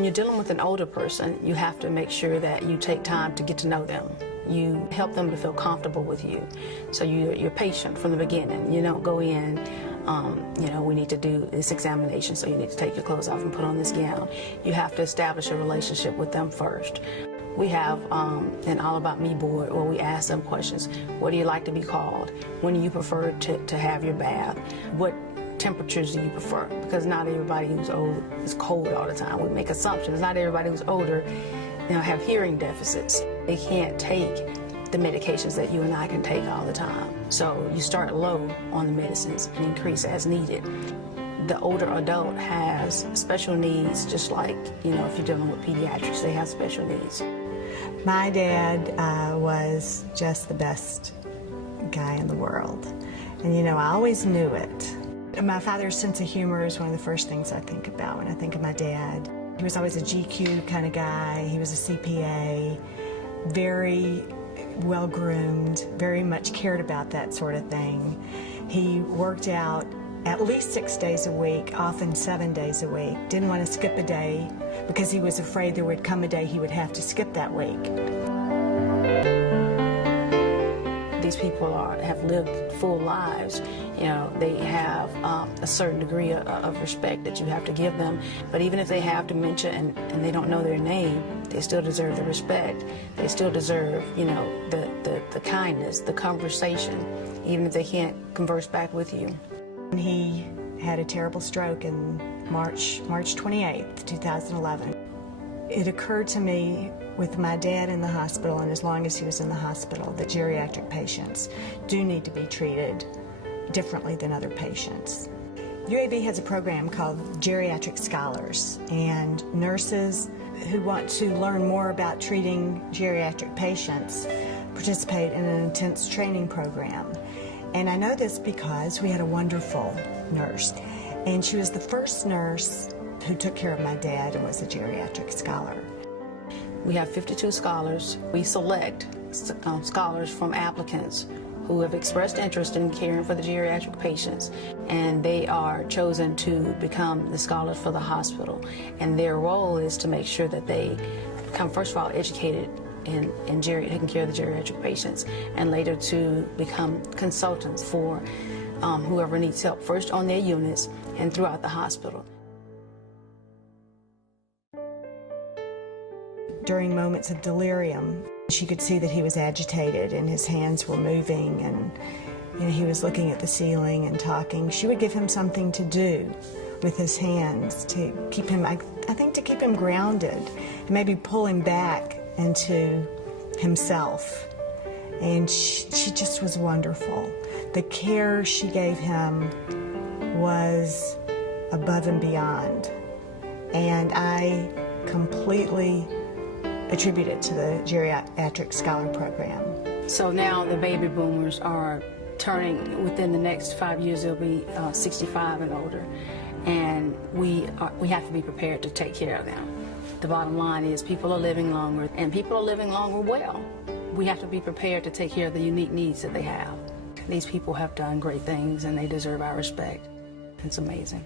When you're dealing with an older person, you have to make sure that you take time to get to know them. You help them to feel comfortable with you. So you're patient from the beginning. You don't go in, you know, we need to do this examination, so you need to take your clothes off and put on this gown. You have to establish a relationship with them first. We have an All About Me board where we ask them questions. What do you like to be called? When do you prefer to have your bath? What temperatures do you prefer? Because not everybody who's old is cold all the time. We make assumptions. Not everybody who's older, you know, have hearing deficits. They can't take the medications that you and I can take all the time. So you start low on the medicines and increase as needed. The older adult has special needs, just like, you know, if you're dealing with pediatrics, they have special needs. My dad was just the best guy in the world. And, you know, I always knew it. My father's sense of humor is one of the first things I think about when I think of my dad. He was always a GQ kind of guy. He was a CPA, very well-groomed, very much cared about that sort of thing. He worked out at least 6 days a week, often 7 days a week. Didn't want to skip a day because he was afraid there would come a day he would have to skip that week. These people have lived full lives. You know, they have a certain degree of respect that you have to give them. But even if they have dementia and they don't know their name, they still deserve the respect. They still deserve, you know, the kindness, the conversation, even if they can't converse back with you. He had a terrible stroke in March 28th, 2011. It occurred to me with my dad in the hospital, and as long as he was in the hospital, that geriatric patients do need to be treated differently than other patients. UAB has a program called Geriatric Scholars, and nurses who want to learn more about treating geriatric patients participate in an intense training program. And I know this because we had a wonderful nurse, and she was the first nurse who took care of my dad and was a geriatric scholar. We have 52 scholars. We select scholars from applicants who have expressed interest in caring for the geriatric patients, and they are chosen to become the scholars for the hospital. And their role is to make sure that they become, first of all, educated in taking care of the geriatric patients, and later to become consultants for whoever needs help, first on their units and throughout the hospital. During moments of delirium, she could see that he was agitated and his hands were moving, and you know, he was looking at the ceiling and talking. She would give him something to do with his hands to keep him, I think, to keep him grounded, and maybe pull him back into himself. And she just was wonderful. The care she gave him was above and beyond, and I completely attribute it to the Geriatric Scholar Program. So now the baby boomers are turning, within the next 5 years, they'll be 65 and older, and we have to be prepared to take care of them. The bottom line is people are living longer, and people are living longer well. We have to be prepared to take care of the unique needs that they have. These people have done great things, and they deserve our respect. It's amazing.